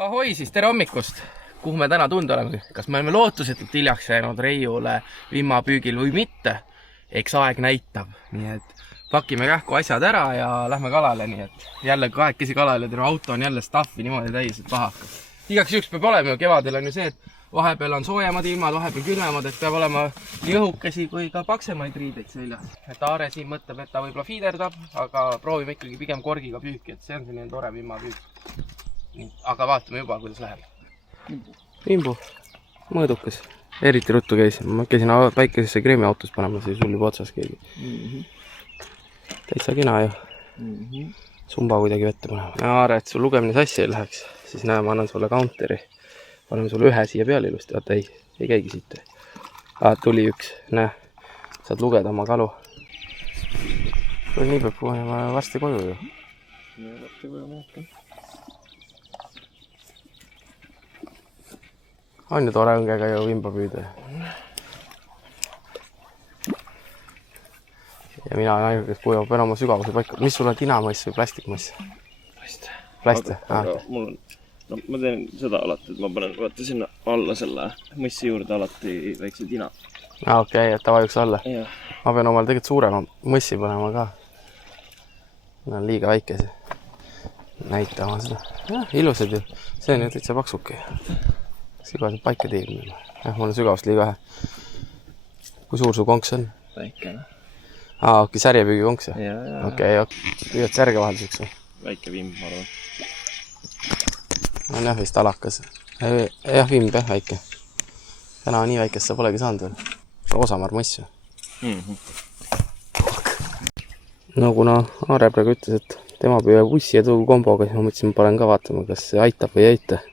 Ahoi siis, tere hommikust! Kuhu me täna tunda oleme? Kas me oleme lootusetult hiljaks jäänud Reiule vimmapüügil või mitte? Eks aeg näitab. Nii et pakime kähku asjad ära ja lähme kalale. Nii et jälle kahekesi kalale, terve auto on jälle staffi niimoodi täis, et pahakas. Igaks juhuks peab olema ju, kevadel on ju see, et vahepeal on soojemad ilmad, vahepeal külmemad, et peab olema nii õhukesi kui ka paksemaid riideid seljas. Et Aare siin mõtleb, et ta võib-olla fiiderdab, aga proovime ikkagi pigem korgiga püüki, et see on selline tore vimmapüük. Aga vaatame juba, kuidas läheb. Vimbu. Mõõdukas. Eriti ruttu käisin. Ma käisin päikesesse kreemi autos panema, siis sul juba otsas keegi. Täitsa kina ju. Sumba kuidagi vette panema. Aare, et sul lugemine sassi ei läheks. Siis näe, ma annan sulle counteri. Paneme sulle ühe siia peale ilusti. Vaata, ei käigi siit. Tuli üks. Näe. Saad lugeda oma kalu. Nii peab puhema varsti koju ju. Varsti koju mõõtka. On ju tore õngega ju vimba püüda. Ja mina olen ainuke, kes puhjab pean oma sügavuse paika. Mis sul on tinamass või plastikmass? Plast. Aga mul on, ma teen seda alati, et ma panen vaata sinna alla selle massi juurde alati väikse tina. Okei, et ta vajuks alla. Ja. Ma pean omal tegelikult suurema massi panema ka. Need on liiga väikese. Näitama seda. Ilusad ju. See on ju täitsa paksuke. Sigaselt paika teeb. Mul on sügavust liiga vähe. Kui suur su konks on? Väikene. Okei, särjepüügi konks. Okei. Püüad särge vahelduseks või? Väike vimb, ma arvan. On jah vist alakas. Jah, vimb jah, väike. Täna nii väikest sa polegi saanud veel. Roosamar mass. No kuna Aare praegu ütles, et tema püüab ussi ja tõugu komboga, siis ma mõtlesin, ma panen ka vaatama, kas see aitab või ei aita.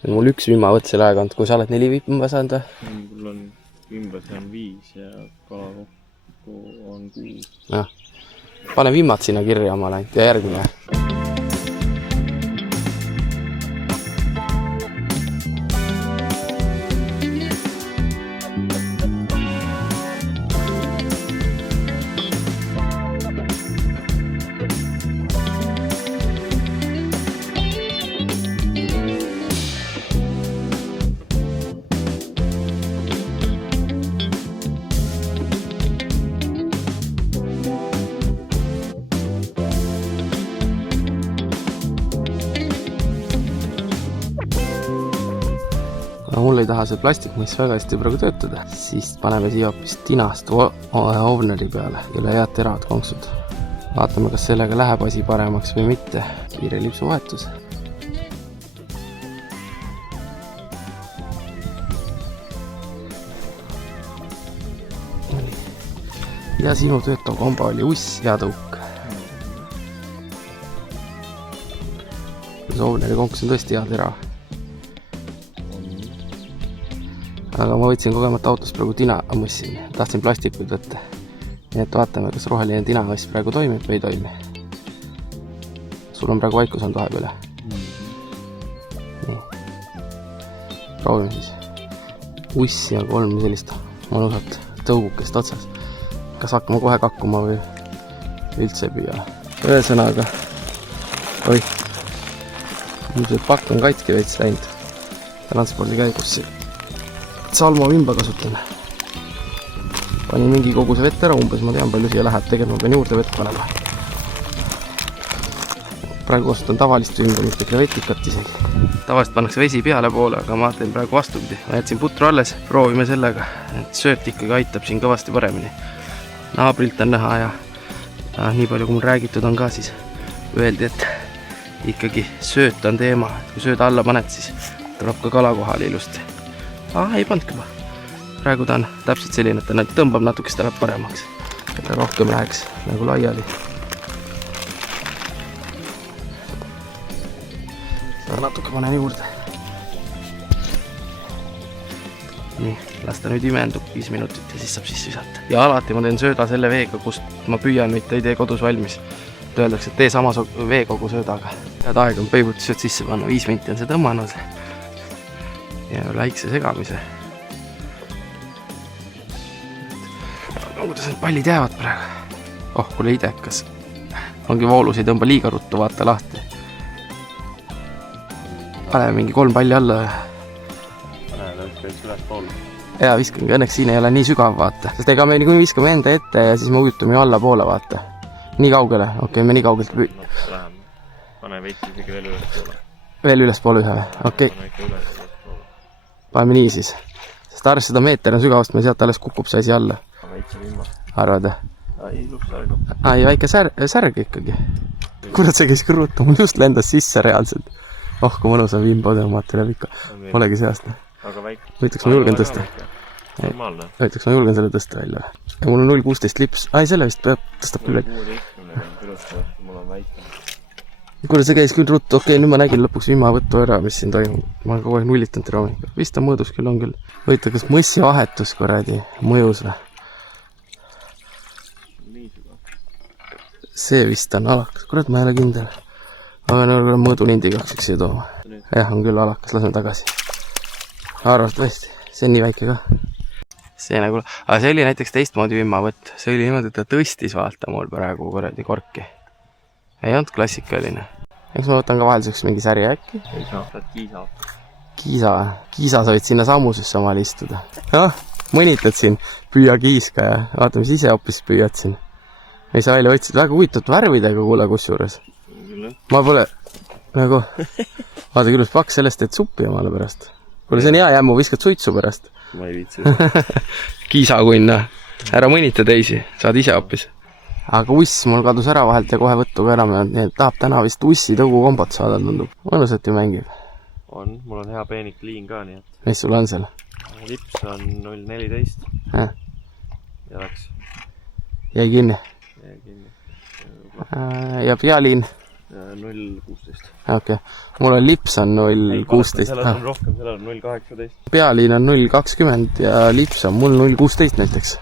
Mul üks vimmavõtt selle aega olnud, kui sa oled 4 vimba saanud või? Mul on vimbasi on 5 ja kala kokku on 6. Jah. Pane vimmad sinna kirja omale ainult ja järgmine. Mul ei taha see plastikmass väga hästi praegu töötada, siis paneme siia hoopis tinast ovneri peale, kelle head teravad konksud. Vaatame, kas sellega läheb asi paremaks või mitte. Kiire lipsu vahetus. Ja sinu töötav komba oli uss ja tõuk. See ovneri konks on tõesti hea terav. Aga ma võtsin kogemata autos praegu tinamassi, tahtsin plastikuid võtta. Nii et vaatame, kas roheline tinamass praegu toimib või ei toimi. Sul on praegu vaikus on vahe peale. Nii. Proovime siis. Uss ja 3 sellist mõnusat tõugukest otsas. Kas hakkama kohe kakkuma või üldse püüa. Ühesõnaga. Oi. Mul see pakk on katki veits läinud. Transpordi käigus siin. Salmo vimba kasutan. Panin mingi koguse vett ära umbes, ma tean palju siia läheb, tegelikult ma pean juurde vett panema. Praegu kasutan tavalist vimba, mitte krevetikat isegi. Tavaliselt pannakse vesi peale poole, aga ma teen praegu vastupidi. Ma jätsin putru alles, proovime sellega, et sööt ikkagi aitab siin kõvasti paremini. Naabrilt on näha ja nii palju kui mul räägitud on ka, siis öeldi, et ikkagi sööt on teema. Kui sööda alla paned, siis tuleb ka kala kohale ilusti. Ei pandki juba. Praegu ta on täpselt selline, et ta tõmbab natuke, seda läheb paremaks. Et ta rohkem läheks nagu laiali. Seda natuke panen juurde. Nii, las ta nüüd imendub 5 minutit ja siis saab sisse visata. Ja alati ma teen sööda selle veega, kust ma püüan, mitte ei tee kodus valmis. Öeldakse, et tee sama veekogu söödaga. Head aeg on peibutised sisse panna, 5 minti on see tõmmanud. Ja väikse segamise. Kuidas need pallid jäävad praegu? Kuule idekas. Ongi voolus ei tõmba liiga ruttu, vaata lahti. pane mingi 3 palli alla. Pane näiteks üles pool. Jaa, viskangi, õnneks siin ei ole nii sügav, vaata. Sest ega me niikuinii viskame enda ette ja siis me ujutume ju alla poole, vaata. Nii kaugele, okei, me nii kaugelt Vähem. Pane veits isegi veel üles poole. Veel üles poole ühe, okei. Pane ikka üles poole. Paneme nii siis. Sest arvest 100 meeter on sügavust, meil sealt alles kukub see asi alla. Veits vimma. Arvad? Ai, ilus särg. Ai, väike särg ikkagi. Kurat, see käis kõrvuta, mul just lendas sisse reaalselt. Oh, kui mõnus on vimba tõmmata üle pikka. Polegi seast. Aga väike. Võitaks ma julgen tõsta. Normaalne. Võitaks ma julgen selle tõsta välja. Ja mul on 0,16 lips. Ai, selle vist peab tõstab küll. 16, mul on väike. Kuule, see käis küll ruttu. Okei, nüüd ma nägin lõpuks vimavõttu ära, mis siin toimub. Ma olen kogu aeg nullitanud tere hommikul. Vist on mõõdus küll, on küll. Võita, kas mõssi vahetus kuradi mõjus või? See vist on alakas. Kurat, ma ei ole kindel. Aga nüüd mõõdu lindi kakseks siia tooma. Jah, on küll alakas. Laseme tagasi. Arvatavasti. See on nii väike ka. See nagu... Aga see oli näiteks teistmoodi vimmavõtt. See oli niimoodi, et ta tõstis vaata mul praegu kuradi korki. Ei olnud klassikaline. Eks ma võtan ka vahelduseks mingi säri äkki? Ei saa, saad Kiisa. Kiisa? Kiisa sa võid sinna sammusesse omal istuda. Jah, mõnitad siin. Püüa kiiska ja vaata, mis ise hoopis püüad siin. Ei saa välja võtsid väga huvitatud värvidega, kuule kusjuures. Ma pole nagu... Vaata küll paks sellest, et suppi omale pärast. Kuule, see on hea jämmu, viskad suitsu pärast. Ma ei viitsi. Kiisakunna. Ära mõnita teisi, saad ise hoopis. Aga uss mul kadus ära vahelt ja kohe võttu ka enam. Nii et tahab täna vist ussi tõugu kombot saada, tundub. Mõnusat ju mängib. On, mul on hea peenik liin ka, nii et... Mis sul on seal? Lips on 0,14. Ja läks. Jäi kinni? Jäi kinni. Ja pealiin? 0,16. Okei. Mul on lips on 0,16. Sellel on rohkem, sellel on 0,18. Pealiin on 0,20 ja lips on mul 0,16 näiteks.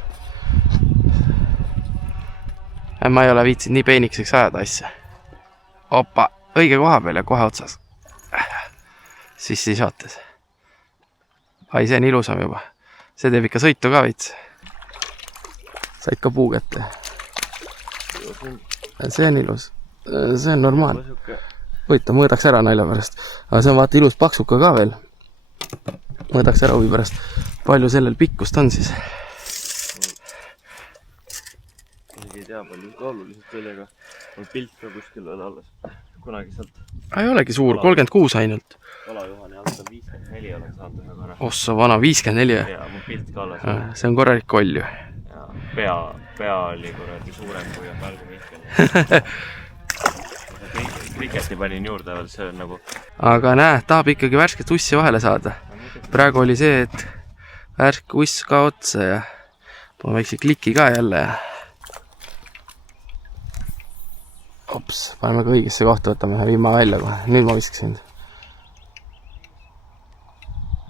Ma ei ole viitsid nii peenikseks ajada asja. Opa, õige koha peal ja kohe otsas. Siis vaates. Ai, see on ilusam juba. See teeb ikka sõitu ka veits. Said ka puu kätte. See on ilus. See on normaalne. Võita, mõõdaks ära nalja pärast. Aga see on vaata ilus paksuka ka veel. Mõõdaks ära huvi pärast. Palju sellel pikkust on siis? Ei tea palju oluliselt sellega. On pilt ka kuskil veel alles. Kunagi sealt. Ei olegi suur, 36 ainult. Kalajuhani alt on 54 olen saanud ühe korra. Ossa vana, 54. Ja, mu pilt ka alles. See on korralik koll ju. Ja, pea oli kuradi suurem kui on Välgu Mihkel. Kriketi panin juurde veel, see on nagu... Aga näe, tahab ikkagi värsket ussi vahele saada. Praegu oli see, et värske uss ka otsa ja panen väikse kliki ka jälle ja... Ops, paneme ka õigesse kohta, võtame ühe vimma välja kohe. Nüüd ma viskaksin.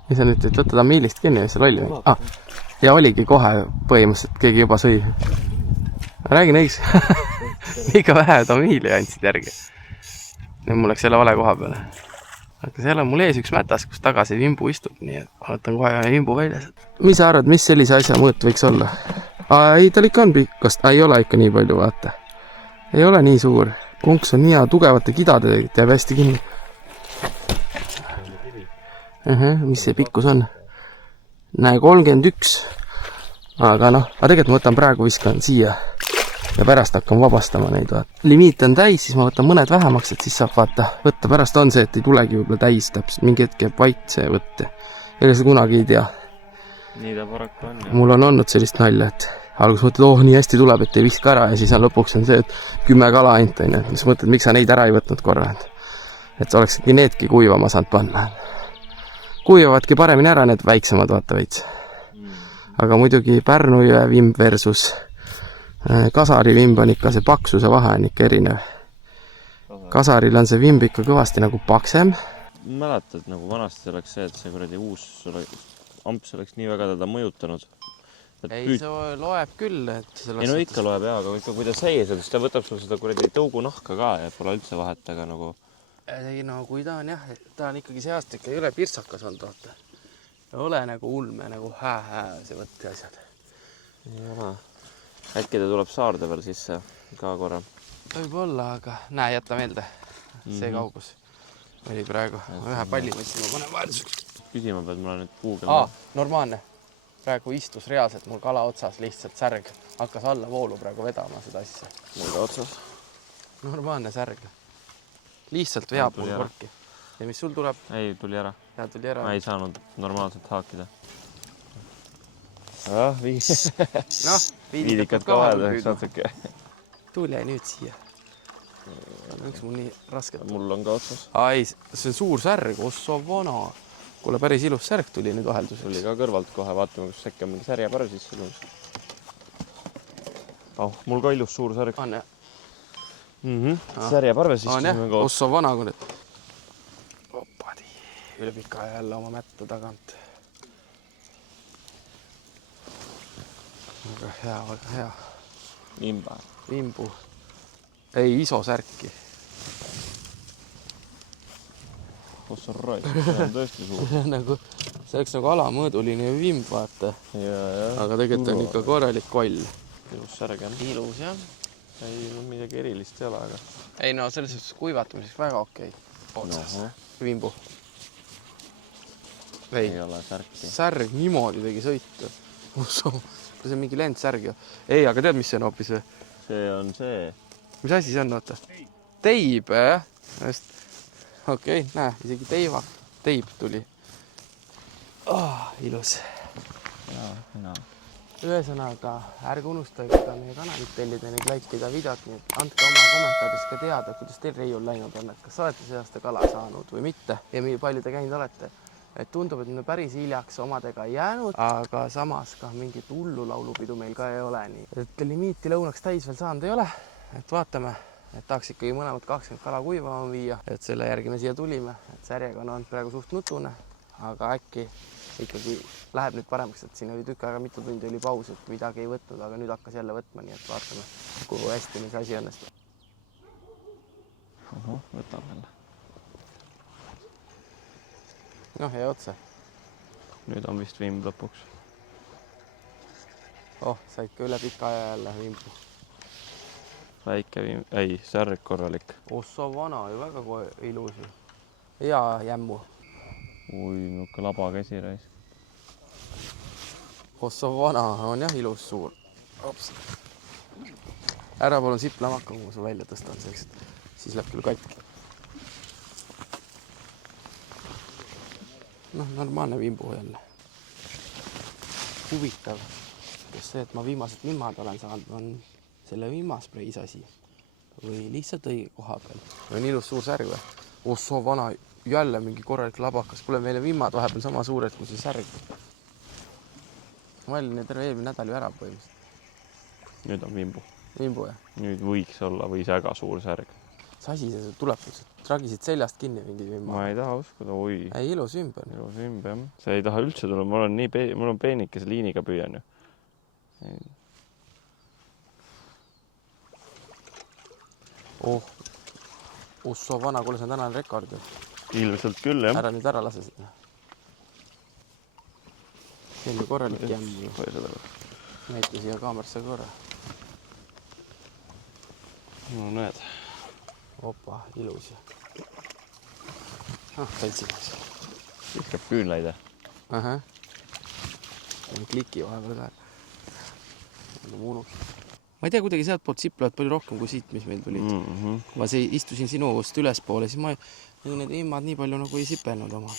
Mis sa nüüd võtta ta miilist kinni või see lolli? Ja oligi kohe põhimõtteliselt, keegi juba sõi. Räägin õigus. Liiga vähe tamiili andsid järgi. Nüüd mul läks jälle vale koha peale. Aga seal on mul ees üks mätas, kus tagasi vimbu istub, nii et ma võtan kohe vimbu välja. Mis sa arvad, mis sellise asja mõõt võiks olla? Ei, tal ikka on pikkust. Ei ole ikka nii palju, vaata. Ei ole nii suur. Konks on nii hea tugevate kidade, jääb hästi kinni. Mis see pikkus on? Näe, 31. Aga noh, tegelikult ma võtan praegu viskan siia ja pärast hakkan vabastama neid. Limiit on täis, siis ma võtan mõned vähemaks, et siis saab vaata võtta. Pärast on see, et ei tulegi võib-olla täis täpselt. Mingi hetk jääb vait see võtte. Ega seda kunagi ei tea. Nii ta paraku on. Mul on olnud sellist nalja, et algus mõtled, nii hästi tuleb, et ei viska ära ja siis on lõpuks on see, et 10 kala ainult on. Siis mõtled, miks sa neid ära ei võtnud korra. Et olekski needki kuivama saanud panna. Kuivavadki paremini ära need väiksemad, vaata veits. Aga muidugi Pärnu jõe vimb versus Kasari vimb on ikka see paksuse vahe on ikka erinev. Kasaril on see vimb ikka kõvasti nagu paksem. Mäletad, nagu vanasti oleks see, et see kuradi uus amps oleks nii väga teda mõjutanud. Ei, see loeb küll, et... Ei, no ikka loeb, jah, aga ikka kui ta sees, siis ta võtab sul seda kuradi tõugu nahka ka ja pole üldse vahet, aga nagu... Ei, no kui ta on jah, ta on ikkagi see aasta ikka ei ole pirtsakas olnud, vaata. Ei ole nagu ulme, nagu see võtti asjad. Jaa, äkki ta tuleb saarde veel sisse ka korra. Võib olla, aga näe, jätta meelde see kaugus. oli praegu. Ühe palli võtsin, ma panen vahelduseks. Küsima pead, mul on nüüd Google. Normaalne. Praegu istus reaalselt mul kala otsas lihtsalt särg. Hakkas alla voolu praegu vedama seda asja. Mul ka otsas. Normaalne särg. Lihtsalt veab mul korki. Ja mis sul tuleb? Ei, tuli ära. Ja tuli ära. Ma ei saanud normaalselt haakida. Viidikad ka vahelduseks natuke. Tuul jäi nüüd siia. Üks mul nii rasket. Mul on ka otsas. Ai, see on suur särg, osso vana. Kuule, päris ilus särg tuli nüüd vahelduseks. Tuli ka kõrvalt kohe, vaatame, kus äkki on mingi särjeparv sisse tulnud. Mul ka ilus suur särg. On jah? Särjeparve sisse. Osso vana. Oppadi. Üle pika jälle oma mätta tagant. Väga hea, väga hea. Vimbu. Ei, iso särki. Osso rois, see on tõesti suur. See oleks nagu alamõõduline vimb, vaata. Aga tegelikult on ikka korralik koll. Ilus särg on. Ilus, jah. Ei, midagi erilist ei ole, aga... Ei, no selles suhtes kuivatamiseks väga okei. Otsas. Vimbu. Ei ole särki. Särg niimoodi tegi sõitu. See on mingi lendsärg. Ei, aga tead, mis see on hoopis või? See on see. Mis asi see on, oota? Teib, jah? Okei, näe, isegi teib tuli. Ilus. Ühesõnaga, ärge unustage ka meie kanalit tellida ning laikida videot, nii et andke oma kommentaarides ka teada, kuidas teil Reiul läinud on, et kas olete see aasta kala saanud või mitte ja palju te käinud olete. Et tundub, et me päris hiljaks omadega ei jäänud, aga samas ka mingit hullu laulupidu meil ka ei ole nii. Et limiiti lõunaks täis veel saanud ei ole, et vaatame. Et tahaks ikkagi mõlemad 20 kala kuivama viia, et selle järgi me siia tulime, et särjega on olnud praegu suht nutune, aga äkki ikkagi läheb nüüd paremaks, et siin oli tükk aega mitu tundi oli paus, et midagi ei võtnud, aga nüüd hakkas jälle võtma, nii et vaatame, kuhu hästi meil see asi õnnestub. Võtab jälle. Noh, ja otse. Nüüd on vist vimb lõpuks. Said ka üle pika aja jälle vimbu. Väike vimb, ei, särg korralik. Osso vana ju väga ilus. Hea jämmu. Nuka laba käsireis. Osso vana on jah ilus suur. Ära palun siplama hakka, kui ma su välja tõstan selleks, et siis läheb küll katki. Normaalne vimbu jälle. Huvitav. Kas see, et ma viimased vimmad olen saanud, on selle vimmaspreis asi või lihtsalt õige koha peal. On ilus suur särg või? Osso vana, jälle mingi korralik labakas. Kuule, meile vimmad vahepeal sama suured kui see särg. Ma olin terve eelmine nädal ju ära põhimõtteliselt. Nüüd on vimbu. Vimbu, jah? Nüüd võiks olla või väga suur särg. See asi see tuleb, tragisid seljast kinni mingi vimma. Ma ei taha uskuda, Ei, ilus vimb on. Ilus vimb, jah. See ei taha üldse tulla, mul on peenikese liiniga püüan ju. Osso vana, kuule, see on tänane rekord. Ilmselt küll, jah. Ära nüüd ära lase seda. See on ju korralik jämm. Näita siia kaamerasse korra. No näed. Opa, ilus. Seltsimees. Viskab küünlaid. Kliki vahepeal ka. Ma ei tea, kuidagi sealt poolt siplevad palju rohkem kui siit, mis meil tulid. Ma istusin sinust ülespoole, siis ma need vimmad nii palju nagu ei sipelnud omad.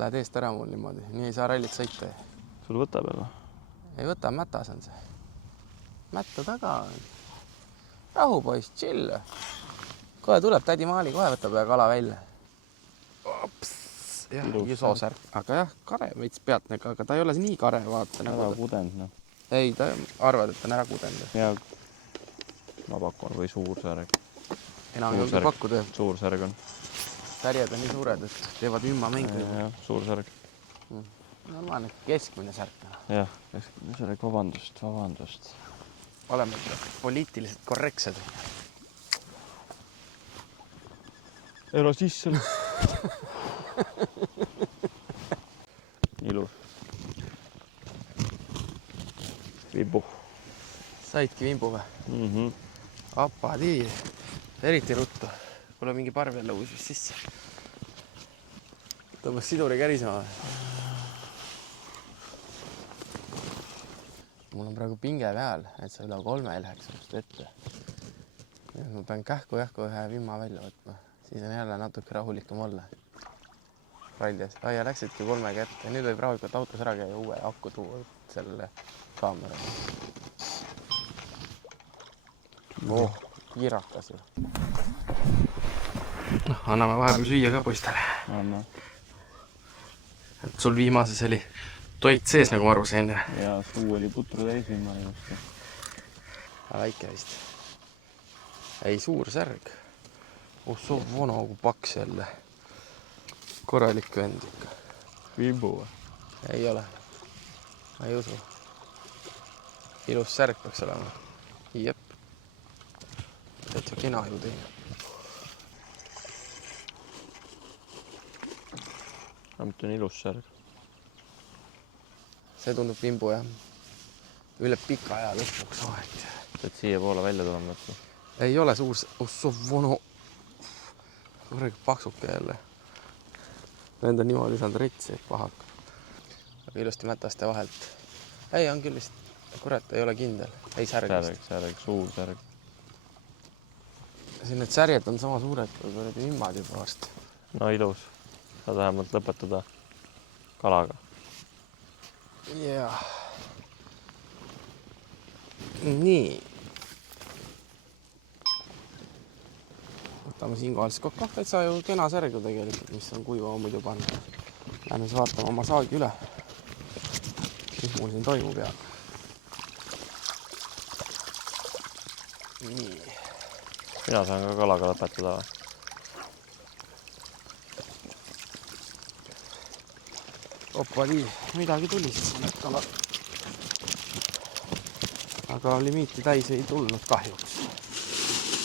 Lähed eest ära mul niimoodi, nii ei saa rallit sõita. Sul võtab jälle? Ei võta, mätas on see. Mätta taga on. Rahu poiss, chill. Kohe tuleb tädi Maali, kohe võtab ühe kala välja. Jah, isosärk. Aga jah, kare veits pealtnega, aga ta ei ole nii kare, vaata. Ära kudend, noh. Ei, ta arvad, et ta on ära kudend. Ja labakon või suur särg. Enam ei julge pakkuda. Suur särg on. Särjed on nii suured, et teevad ümma mängu. Jah, suur särg. Normaalne keskmine särk. Jah, keskmine särg. Vabandust. Oleme poliitiliselt korrektsed. Ära sisse. Ilus. Vimbu. Saidki vimbu või? Apadi. Eriti ruttu. Kuule mingi parv jälle uusis sisse. Tõmbas siduri kärisema. Mul on praegu pinge peal, et see üle 3 ei läheks just ette. Ma pean kähku ühe vimma välja võtma. Siis on jälle natuke rahulikum olla. Raljas. Ja läksidki 3 ette. Nüüd võib rahulikult autos ära käia uue akku tuua sellele kaamera. Kiirakas ju. Anname vahepeal süüa ka poistele. Anna. Et sul viimases oli toit sees, nagu ma aru sain. Ja suu oli putru täis viimane just. Väike vist. Ei, suur särg. Soo vana, kui paks jälle. Korralik vend ikka. Vimbu või? Ei ole. Ma ei usu. Ilus särg peaks olema. Jep. Täitsa kena ju teine. Ämt on ilus särg. See tundub vimbu, jah. Üle pika aja lõpuks aeg. Et siia poole välja tulema võtta. Ei ole suur... Soo vana. Korralik paksuke jälle. Vend on niimoodi saanud retsi, et pahak. Aga ilusti mätaste vahelt. Ei, on küll vist... Kurat, ei ole kindel. Ei, särg vist. Särg, suur särg. Siin need särjed on sama suured kui vimmad juba varsti. No ilus. Saad vähemalt lõpetada kalaga. Jah. Nii. Võtame siinkohal siis kokku. Täitsa ju kena särg ju tegelikult, mis on kuiva muidu panna. Lähme siis vaatame oma saagi üle. Mis mul siin toimub ja. Nii. Mina saan ka kalaga lõpetada. Opali, midagi tuli siis need kalad. Aga limiiti täis ei tulnud kahjuks.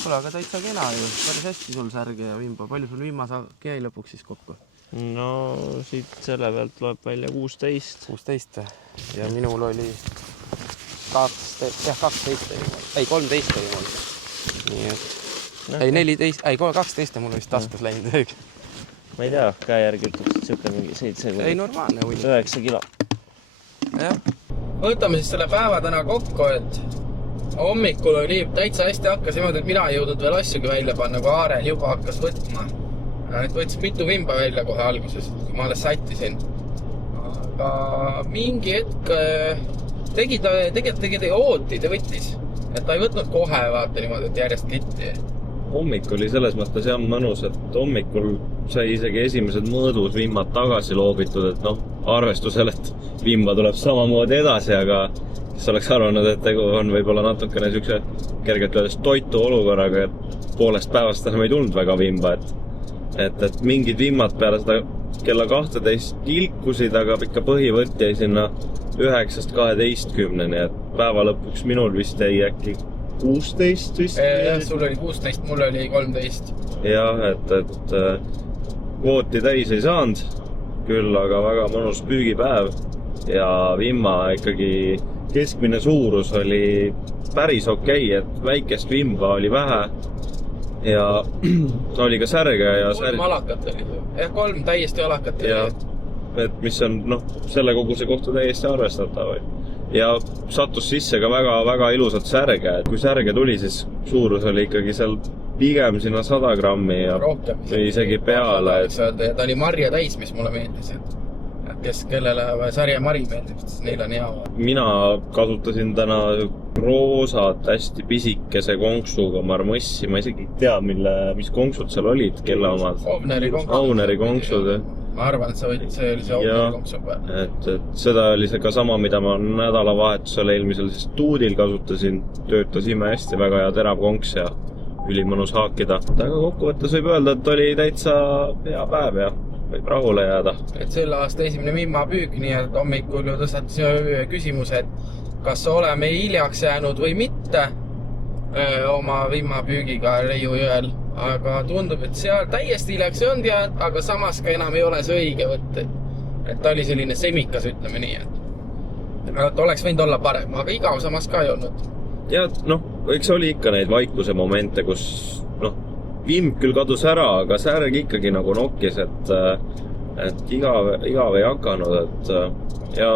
Kuule, aga täitsa kena ju. Päris hästi sul särge ja vimba. Palju sul vimmasaak jäi lõpuks siis kokku? No siit selle pealt loeb välja 16. 16 ja minul oli 12 oli mul. Ei, 13 oli mul. Nii et... Ei, 14, ei, 12 mul vist taskus läinud. Ma ei tea, käe järgi ütleks, et siuke mingi 7 Ei, normaalne või. 9 kilo. Jah. Võtame siis selle päeva täna kokku, et hommikul oli täitsa hästi hakkas niimoodi, et mina ei jõudnud veel asjugi välja panna, kui Aarel juba hakkas võtma. Et võttis mitu vimba välja kohe alguses, kui ma alles sättisin. Aga mingi hetk tegi ootid ja võttis. Et ta ei võtnud kohe, vaata niimoodi, et järjest kitti. Hommik oli selles mõttes jah mõnus, et hommikul sai isegi esimesed mõõdus vimmad tagasi loobitud, et noh, arvestusel, et vimba tuleb samamoodi edasi, aga kes oleks arvanud, et tegu on võib-olla natukene siukse kergelt öeldes toitu olukorraga, et poolest päevast enam ei tulnud väga vimba, et mingid vimmad peale seda kella 12 kilkusid, aga ikka põhivõtt jäi sinna 9-12, et päeva lõpuks minul vist jäi äkki 16 vist. Sul oli 16, mul oli 13. Jah, et kvooti täis ei saanud, küll aga väga mõnus püügipäev ja vimma ikkagi keskmine suurus oli päris okei, et väikest vimba oli vähe ja oli ka särge ja 3 alakat oli. 3 täiesti alakat oli. Et mis on selle koguse kohta täiesti arvestatav. Ja sattus sisse ka väga-väga ilusat särge, et kui särge tuli, siis suurus oli ikkagi seal pigem sinna 100 grammi ja rohkem isegi peale. Ja ta oli marja täis, mis mulle meeldis, et kellele sarja mari meeldib, siis neil on hea. Mina kasutasin täna roosat hästi pisikese konksuga marmossi, ma isegi ei tea, mis konksud seal olid, kelle omad. Auneri konksud. Ma arvan, et see oli see Auneri konksu peal. Et seda oli see ka sama, mida ma nädalavahetusel eelmisel siis tuudil kasutasin. Töötas ime hästi, väga hea terav konks ja ülimõnus haakida. Aga kokkuvõttes võib öelda, et oli täitsa hea päev ja võib rahule jääda. Et selle aasta esimene vimmapüük, nii et hommikul ju tõstatasime küsimuse, et kas oleme hiljaks jäänud või mitte oma vimmapüügiga Reiu jõel. Aga tundub, et seal täiesti hiljaks ei olnud, aga samas ka enam ei ole see õige võtt. Et ta oli selline semikas, ütleme nii. Et oleks võinud olla parem, aga igav samas ka ei olnud. Ja eks oli ikka neid vaikuse momente, kus vimb küll kadus ära, aga särg ikkagi nagu nokkis, et et igav ei hakanud, et ja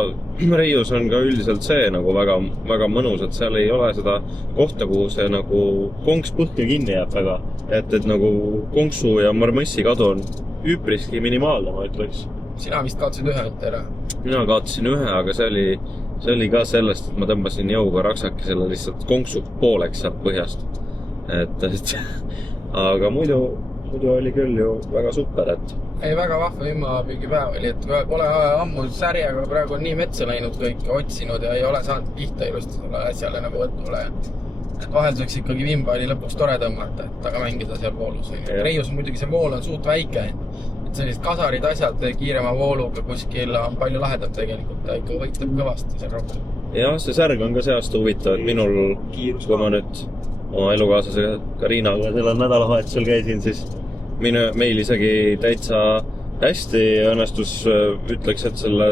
Reius on ka üldiselt see nagu väga, väga mõnus, et seal ei ole seda kohta, kuhu see nagu konks põhja kinni jääb väga. Et nagu konksu ja marmõssi kadu on üpriski minimaalne, ma ütleks. Sina vist kaotasid ühe ära? Mina kaotasin ühe, aga see oli ka sellest, et ma tõmbasin jõuga raksaki selle lihtsalt konksu pooleks sealt põhjast. Et aga muidu oli küll ju väga super, et ei, väga vahva vimmapüügipäev oli, et pole ammu särjega, praegu on nii metsa läinud kõik otsinud ja ei ole saanud pihta ilusti selle asjale nagu võtule. Vahelduseks ikkagi vimba oli lõpuks tore tõmmata, et taga mängida seal voolus. Reius muidugi see vool on suht väike, et sellised kasarid asjad kiirema vooluga kuskil on palju lahedam tegelikult, ta ikka võitleb kõvasti seal rohkem. Jah, see särg on ka see aasta huvitav, et minul, kui ma nüüd oma elukaaslase Karinaga sellel nädalavahetusel käisin, siis meil isegi täitsa hästi õnnestus, ütleks, et selle,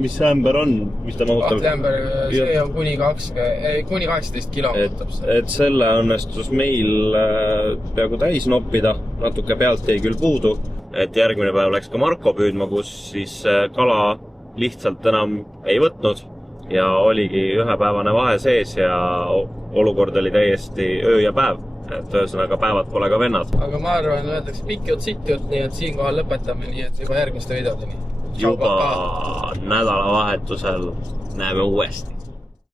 mis ämber on, mis ta mahutab. Ämber, see on kuni 18 kilo mahutab. Et selle õnnestus meil peaaegu täis noppida, natuke pealt jäi küll puudu. Et järgmine päev läks ka Marko püüdma, kus siis kala lihtsalt enam ei võtnud ja oligi ühepäevane vahe sees ja olukord oli täiesti öö ja päev. Et ühesõnaga päevad pole ka vennad. Aga ma arvan, öeldakse pikk jutt, sitt jutt, nii et siinkohal lõpetame, nii et juba järgmiste videodeni. Juba nädalavahetusel näeme uuesti.